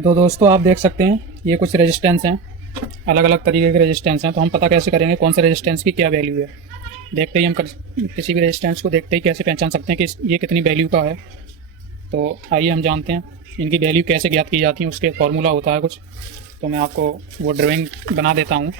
तो दोस्तों आप देख सकते हैं ये कुछ रेजिस्टेंस हैं, अलग अलग तरीके के रेजिस्टेंस हैं। तो हम पता कैसे करेंगे कौन सा रेजिस्टेंस की क्या वैल्यू है। देखते ही हम किसी भी रेजिस्टेंस को देखते ही कैसे पहचान सकते हैं कि ये कितनी वैल्यू का है। तो आइए हम जानते हैं इनकी वैल्यू कैसे ज्ञात की जाती है। उसके फॉर्मूला होता है कुछ, तो मैं आपको वो ड्राइंग बना देता हूँ।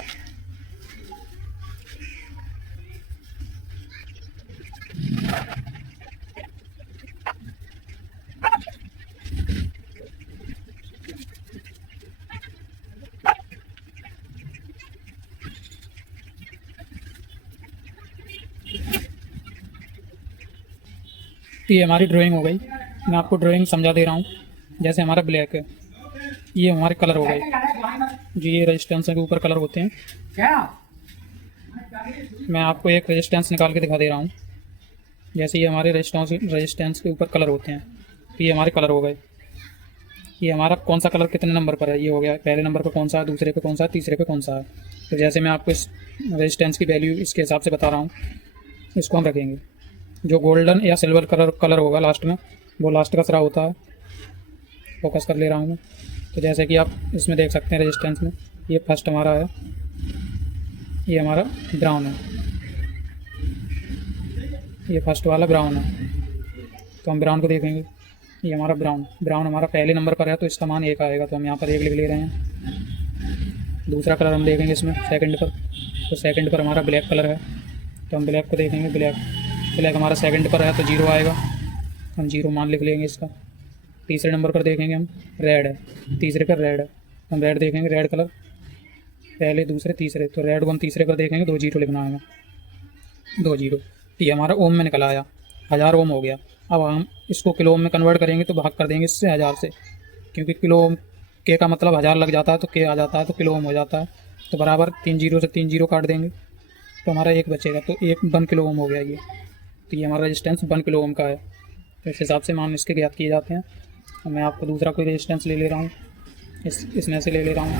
ये हमारी ड्राइंग हो गई। मैं आपको ड्राइंग समझा दे रहा हूँ। जैसे हमारा ब्लैक है, ये हमारे कलर हो गए, जो ये रेजिस्टेंस के ऊपर कलर होते हैं। मैं आपको एक रेजिस्टेंस निकाल के दिखा दे रहा हूँ। जैसे ये हमारे रेजिस्टेंस के ऊपर कलर होते हैं, तो ये हमारे कलर हो गए। ये हमारा कौन सा कलर कितने नंबर पर है, ये हो गया पहले नंबर पर कौन सा है, दूसरे पे कौन सा है, तीसरे पे कौन सा है। तो जैसे मैं आपको इस रेजिस्टेंस की वैल्यू इसके हिसाब से बता रहा हूँ, इसको हम रखेंगे। जो गोल्डन या सिल्वर कलर होगा लास्ट में, वो लास्ट का सरा होता है। फोकस कर ले रहा हूँ मैं। तो जैसे कि आप इसमें देख सकते हैं रेजिस्टेंस में, ये फर्स्ट हमारा है, ये हमारा ब्राउन है, ये फर्स्ट वाला ब्राउन है। तो हम ब्राउन को देखेंगे, ये हमारा ब्राउन हमारा पहले नंबर पर है, तो इसका मान 1 आएगा। तो हम यहाँ पर 1 लिख ले रहे हैं। दूसरा कलर हम देखेंगे इसमें सेकंड पर, तो सेकंड पर हमारा ब्लैक कलर है, तो हम ब्लैक को देखेंगे। ब्लैक हमारा सेकंड पर है, तो 0 आएगा, हम 0 मान लिख लेंगे इसका। तीसरे नंबर पर देखेंगे हम, रेड है, तीसरे पर रेड है, हम रेड देखेंगे। रेड कलर पहले, दूसरे, तीसरे, तो रेड को हम तीसरे पर देखेंगे। 2 0 लिखना है, 2 0। ये हमारा ओम में निकल आया, 1000 ओम हो गया। अब हम इसको किलो ओम में कन्वर्ट करेंगे, तो भाग कर देंगे इससे 1000 से, क्योंकि किलो ओम के का मतलब 1000 लग जाता है, तो के आ जाता है, तो किलो ओम हो जाता है। तो बराबर 3 0 से 3 0 काट देंगे, तो हमारा 1 बचेगा, तो 1 किलो ओम हो गया ये। तो ये हमारा रेजिस्टेंस 1 किलो ओम का है। तो इस हिसाब से मान इसके ज्ञात किए जाते हैं। और मैं आपको दूसरा कोई रेजिस्टेंस ले रहा हूँ, इसमें से ले रहा हूँ,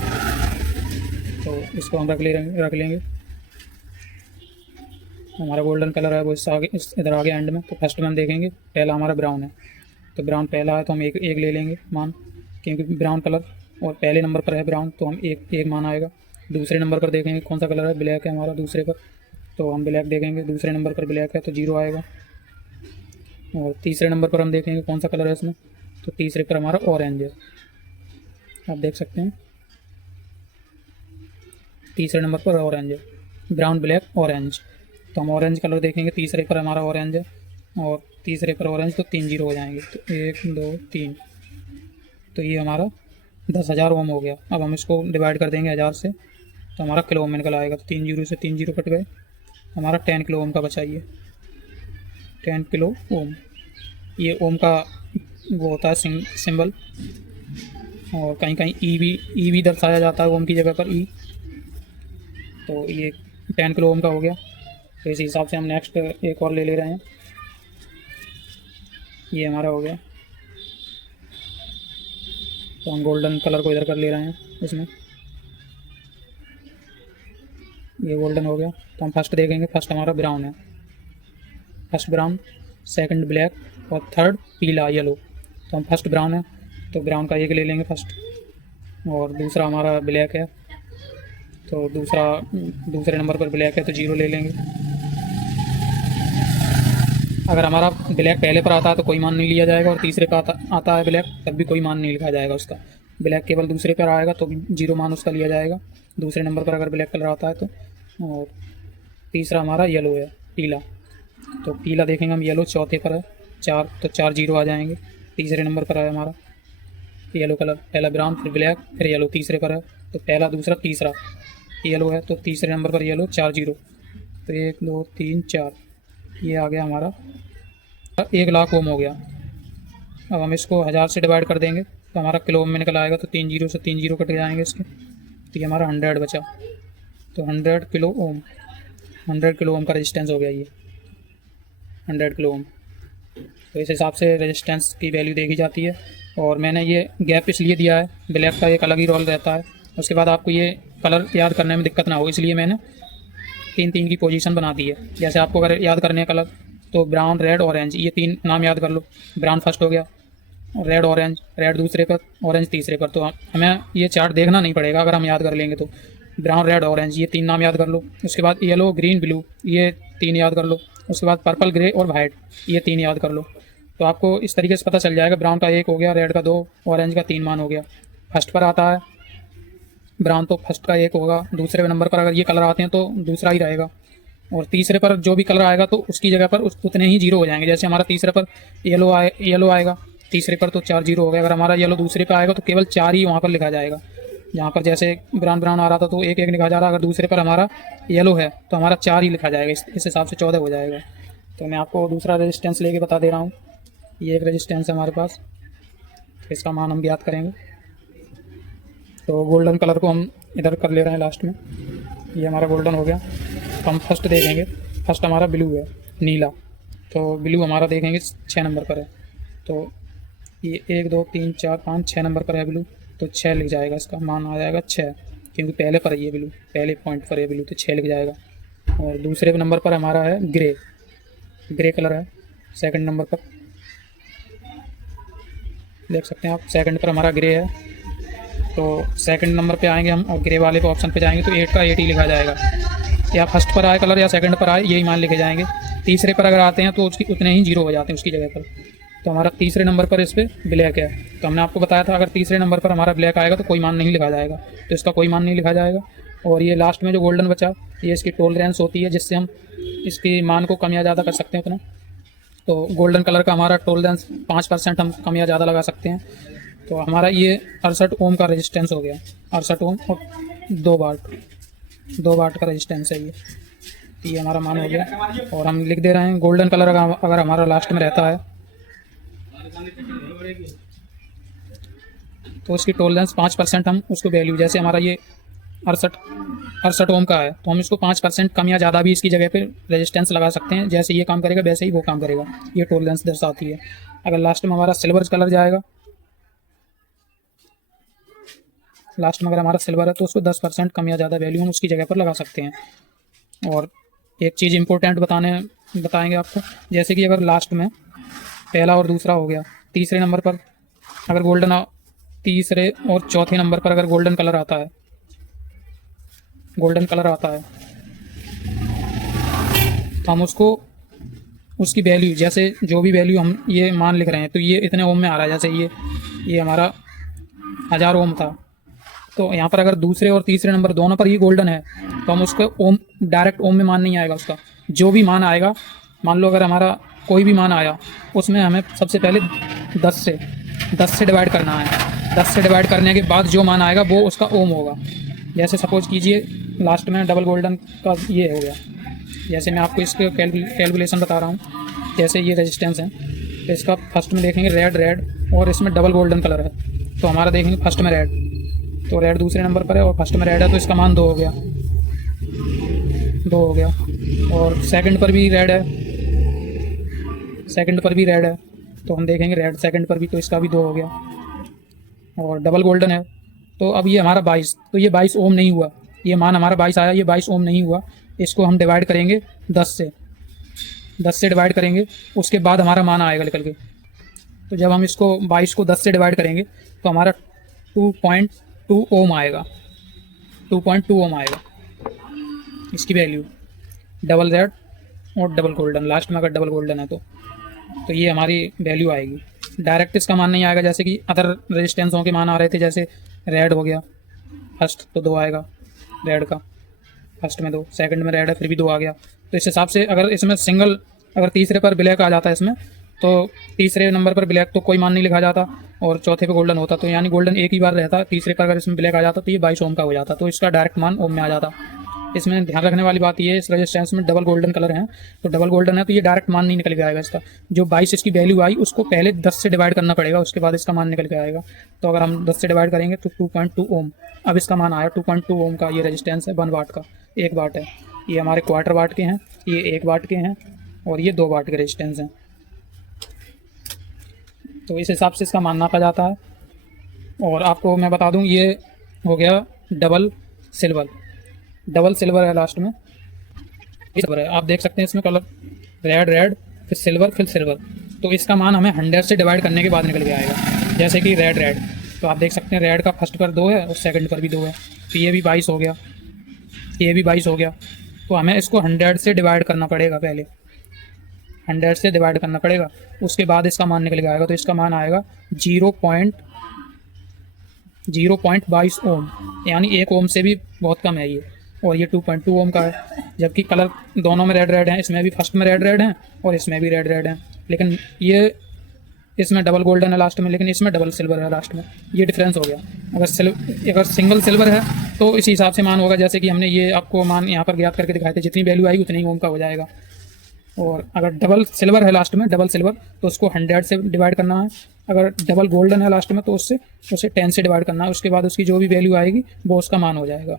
तो इसको हम रख लेंगे। हमारा गोल्डन कलर है वो इधर आगे एंड में। तो फर्स्ट में हम देखेंगे, पहला हमारा ब्राउन है, तो ब्राउन पहला है, तो हम एक ले लेंगे मान, क्योंकि ब्राउन कलर और पहले नंबर पर है ब्राउन, तो हम एक मान आएगा। दूसरे नंबर पर देखेंगे कौन सा कलर है, ब्लैक है हमारा दूसरे पर, तो हम ब्लैक देखेंगे। दूसरे नंबर पर ब्लैक है, तो 0 आएगा। और तीसरे नंबर पर हम देखेंगे कौन सा कलर है इसमें, तो तीसरे पर हमारा ऑरेंज है, आप देख सकते हैं। तीसरे नंबर पर ऑरेंज है, ब्राउन ब्लैक ऑरेंज, तो हम ऑरेंज कलर देखेंगे। तीसरे पर हमारा ऑरेंज है, और तीसरे पर ऑरेंज, तो 3 0 हो जाएंगे। तो 1 2 3, तो ये हमारा 10,000 ओम हो गया। अब हम इसको डिवाइड कर देंगे 1000 से, तो हमारा किलो ओम में निकल आएगा। तो 3 0 से 3 0 कट गए, हमारा 10 किलो ओम का बचा। ये 10 किलो ओम, ये ओम का वो होता है सिंबल, और कहीं कहीं ई भी दर्शाया जाता है ओम की जगह पर ई। तो ये 10 किलो ओम का हो गया। तो इस हिसाब से हम नेक्स्ट एक और ले रहे हैं, ये हमारा हो गया। तो हम गोल्डन कलर को इधर कर ले रहे हैं इसमें, ये गोल्डन हो गया। तो हम फर्स्ट देखेंगे, फर्स्ट हमारा ब्राउन है, फर्स्ट ब्राउन, सेकंड ब्लैक और थर्ड पीला येलो। तो हम फर्स्ट ब्राउन है, तो ब्राउन का 1 ले लेंगे फर्स्ट। और दूसरा हमारा ब्लैक है, तो दूसरे नंबर पर ब्लैक है, तो 0 ले लेंगे। अगर हमारा ब्लैक पहले पर आता है तो कोई मान नहीं लिया जाएगा, और तीसरे पर आता है ब्लैक, तब भी कोई मान नहीं लिखा जाएगा उसका। ब्लैक केवल दूसरे पर आएगा तो 0 मान उसका लिया जाएगा, दूसरे नंबर पर अगर ब्लैक कलर आता है तो। और तीसरा हमारा येलो है, पीला, तो पीला देखेंगे हम, येलो चौथे पर है, 4, तो 4 0 आ जाएंगे। तीसरे नंबर पर है हमारा येलो कलर, पहला ब्राउन, फिर ब्लैक, फिर येलो तीसरे पर है, तो पहला दूसरा तीसरा येलो है, तो तीसरे नंबर पर येलो, 4 0, तो 1 2 3 4, ये आ गया हमारा 1 लाख ओम हो गया। अब हम इसको 1000 से डिवाइड कर देंगे, तो हमारा किलो ओम में निकल आएगा। तो 3 0 से 3 0 कट जाएंगे इसके, तो ये हमारा 100 बचा। तो 100 किलो ओम, 100 किलो ओम का रेजिस्टेंस हो गया ये, 100 किलो ओम। तो इस हिसाब से रेजिस्टेंस की वैल्यू देखी जाती है। और मैंने ये गैप इसलिए दिया है, ब्लैक का एक अलग ही रोल रहता है। उसके बाद आपको ये कलर याद करने में दिक्कत ना हो, इसलिए मैंने 3 की पोजीशन बना दी है। जैसे आपको अगर याद करने कलर, तो ब्राउन, रेड, ऑरेंज, ये 3 नाम याद कर लो। ब्राउन फर्स्ट हो गया, रेड ऑरेंज, रेड दूसरे पर, ऑरेंज तीसरे पर। तो हमें ये चार्ट देखना नहीं पड़ेगा अगर हम याद कर लेंगे तो। ब्राउन रेड ऑरेंज ये 3 नाम याद कर लो। उसके बाद येलो ग्रीन ब्लू ये 3 याद कर लो। उसके बाद पर्पल ग्रे और वाइट ये 3 याद कर लो। तो आपको इस तरीके से पता चल जाएगा। ब्राउन का 1 हो गया, रेड का 2, ऑरेंज का 3 मान हो गया। फर्स्ट पर आता है ब्राउन तो फर्स्ट का 1 होगा। दूसरे नंबर पर अगर ये कलर आते हैं तो दूसरा ही रहेगा। और तीसरे पर जो भी कलर आएगा तो उसकी जगह पर उतने ही जीरो हो जाएंगे। जैसे हमारा तीसरे पर येलो आएगा, तीसरे पर तो 4 जीरो हो गया। अगर हमारा येलो दूसरे पर आएगा तो केवल 4 ही वहाँ पर लिखा जाएगा। यहाँ पर जैसे ब्राउन आ रहा था तो 1 1 लिखा जा रहा है। अगर दूसरे पर हमारा येलो है तो हमारा 4 ही लिखा जाएगा। इस हिसाब से 14 हो जाएगा। तो मैं आपको दूसरा रेजिस्टेंस लेके बता दे रहा हूँ। ये एक रेजिस्टेंस है हमारे पास, इसका मान हम ज्ञात करेंगे। तो गोल्डन कलर को हम इधर कर ले रहे हैं लास्ट में। ये हमारा गोल्डन हो गया। तो हम फर्स्ट देखेंगे। फर्स्ट हमारा ब्लू है, नीला। तो ब्लू हमारा देखेंगे 6 नंबर पर है। तो ये 1 2 3 4 5 6 नंबर पर है ब्लू। तो 6 लिख जाएगा, इसका मान आ जाएगा 6, क्योंकि पहले पर है ये ब्लू, पहले पॉइंट पर है ब्लू, तो 6 लिख जाएगा। और दूसरे नंबर पर हमारा है ग्रे, ग्रे कलर है सेकंड नंबर पर। देख सकते हैं आप, सेकंड पर हमारा ग्रे है। तो सेकंड नंबर पे आएंगे हम और ग्रे वाले पे ऑप्शन पे जाएंगे तो 8 का 8 ही लिखा जाएगा। या फर्स्ट पर आए कलर या सेकंड पर आए यही मान लिखे जाएंगे। तीसरे पर अगर आते हैं तो उसकी उतने ही जीरो हो जाते हैं उसकी जगह पर। तो हमारा तीसरे नंबर पर इस पर ब्लैक है। तो हमने आपको बताया था अगर तीसरे नंबर पर हमारा ब्लैक आएगा तो कोई मान नहीं लिखा जाएगा, तो इसका कोई मान नहीं लिखा जाएगा। और ये लास्ट में जो गोल्डन बचा ये इसकी टॉलरेंस होती है, जिससे हम इसकी मान को कम या ज़्यादा कर सकते हैं उतना। तो गोल्डन कलर का हमारा टॉलरेंस 5% हम कम या ज़्यादा लगा सकते हैं। तो हमारा ये 68 ओम का रेजिस्टेंस हो गया। 68 ओम और 2 वाट का रेजिस्टेंस है ये। तो ये हमारा मान हो गया। और हम लिख दे रहे हैं गोल्डन कलर अगर हमारा लास्ट में रहता है तो उसकी टॉलरेंस 5% हम उसको वैल्यू, जैसे हमारा ये 68 ओम का है तो हम इसको 5% कम या ज़्यादा भी इसकी जगह पे रेजिस्टेंस लगा सकते हैं। जैसे ये काम करेगा वैसे ही वो काम करेगा, ये टॉलरेंस दर्शाती है। अगर लास्ट में हमारा सिल्वर कलर जाएगा, लास्ट में अगर हमारा सिल्वर है तो उसको 10% कम या ज़्यादा वैल्यू हम उसकी जगह पर लगा सकते हैं। और एक चीज़ इंपॉर्टेंट बताएंगे आपको, जैसे कि अगर लास्ट में पहला और दूसरा हो गया, तीसरे नंबर पर अगर गोल्डन, तीसरे और चौथे नंबर पर अगर गोल्डन कलर आता है तो हम उसको उसकी वैल्यू, जैसे जो भी वैल्यू हम ये मान लिख रहे हैं तो ये इतने ओम में आ रहा है। जैसे ये हमारा 1000 ओम था, तो यहाँ पर अगर दूसरे और तीसरे नंबर दोनों पर ये गोल्डन है तो हम उसको ओम डायरेक्ट ओम में मान नहीं आएगा। उसका जो भी मान आएगा, मान लो अगर हमारा कोई भी मान आया उसमें हमें सबसे पहले 10 से डिवाइड करना है। 10 से डिवाइड करने के बाद जो मान आएगा वो उसका ओम होगा। जैसे सपोज कीजिए लास्ट में डबल गोल्डन का ये हो गया। जैसे मैं आपको इसके कैलकुलेशन बता रहा हूँ। जैसे ये रेजिस्टेंस है तो इसका फर्स्ट में देखेंगे रेड और इसमें डबल गोल्डन कलर है, तो हमारा देखेंगे फर्स्ट में रेड, तो रेड दूसरे नंबर पर है और फर्स्ट में रेड है तो इसका मान 2 हो गया। और सेकंड पर भी रेड है तो हम देखेंगे रेड सेकंड पर भी, तो इसका भी 2 हो गया। और डबल गोल्डन है तो अब ये हमारा 22, तो ये 22 ओम नहीं हुआ। ये मान हमारा 22 आया, ये 22 ओम नहीं हुआ। इसको हम डिवाइड करेंगे 10 से डिवाइड करेंगे, उसके बाद हमारा मान आएगा निकल के। तो जब हम इसको 22 को 10 से डिवाइड करेंगे तो हमारा 2.2 ओम आएगा। 2.2 ओम आएगा इसकी वैल्यू, डबल रेड और डबल गोल्डन, लास्ट में अगर डबल गोल्डन है तो ये हमारी वैल्यू आएगी। डायरेक्ट इसका मान नहीं आएगा, जैसे कि अदर रेजिस्टेंसों के मान आ रहे थे। जैसे रेड हो गया फर्स्ट तो 2 आएगा रेड का, फर्स्ट में 2, सेकंड में रेड है फिर भी 2 आ गया। तो इस हिसाब से अगर इसमें सिंगल, अगर तीसरे पर ब्लैक आ जाता है इसमें, तो तीसरे नंबर पर ब्लैक तो कोई मान नहीं लिखा जाता और चौथे पे गोल्डन होता, तो यानी गोल्डन एक ही बार रहता। तीसरे पर अगर इसमें ब्लैक आ जाता तो ये 22 ओम का हो जाता, तो इसका डायरेक्ट मान ओम में आ जाता। इसमें ध्यान रखने वाली बात ये है, इस रेजिस्टेंस में डबल गोल्डन कलर है, तो डबल गोल्डन है तो ये डायरेक्ट मान नहीं निकल के आएगा इसका। जो 22 इसकी वैल्यू आई उसको पहले 10 से डिवाइड करना पड़ेगा, उसके बाद इसका मान निकल के आएगा। तो अगर हम 10 से डिवाइड करेंगे तो 2.2 ओम, अब इसका मान आया 2.2 ओम का। ये रेजिस्टेंस है 1 वाट का, 1 वाट है। ये हमारे क्वार्टर वाट के हैं, ये 1 वाट के हैं और ये 2 वाट के रेजिस्टेंस हैं। तो इस हिसाब से इसका मान नापा जाता है। और आपको मैं बता दूं, ये हो गया डबल सिल्वर है लास्ट में, सिल्वर है। आप देख सकते हैं इसमें कलर रेड फिर सिल्वर तो इसका मान हमें 100 से डिवाइड करने के बाद निकल के आएगा। जैसे कि रेड रेड, तो आप देख सकते हैं रेड का फर्स्ट पर 2 है और सेकंड पर भी 2 है, तो ये भी 22 हो गया, ये भी 22 हो गया। तो हमें इसको 100 से डिवाइड करना पड़ेगा, पहले 100 से डिवाइड करना पड़ेगा, उसके बाद इसका मान निकल के आएगा। तो इसका मान आएगा 0.22 ओम, यानी 1 ओम से भी बहुत कम है ये, और ये 2.2 ओम का है। जबकि कलर दोनों में रेड रेड हैं, इसमें भी फर्स्ट में रेड रेड हैं और इसमें भी रेड रेड हैं, लेकिन ये इसमें डबल गोल्डन है लास्ट में, लेकिन इसमें डबल सिल्वर है लास्ट में। ये डिफरेंस हो गया। अगर सिंगल सिल्वर है तो इस हिसाब से मान होगा, जैसे कि हमने ये आपको मान यहाँ पर ज्ञात करके दिखाए थे, जितनी वैल्यू आएगी उतनी ओम का हो जाएगा। और अगर डबल सिल्वर है लास्ट में, डबल सिल्वर, तो उसको 100 से डिवाइड करना है। अगर डबल गोल्डन है लास्ट में तो उसे 10 से डिवाइड करना है। उसके बाद उसकी जो भी वैल्यू आएगी वो उसका मान हो जाएगा।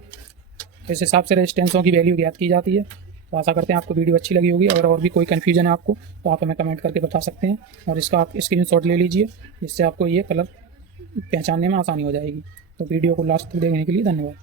तो इस हिसाब से रेजिस्टेंसों की वैल्यू ज्ञात की जाती है। तो आशा करते हैं आपको वीडियो अच्छी लगी होगी। अगर और भी कोई कन्फ्यूजन है आपको तो आप हमें कमेंट करके बता सकते हैं, और इसका आप स्क्रीनशॉट ले लीजिए, जिससे आपको ये कलर पहचानने में आसानी हो जाएगी। तो वीडियो को लास्ट तक देखने के लिए धन्यवाद।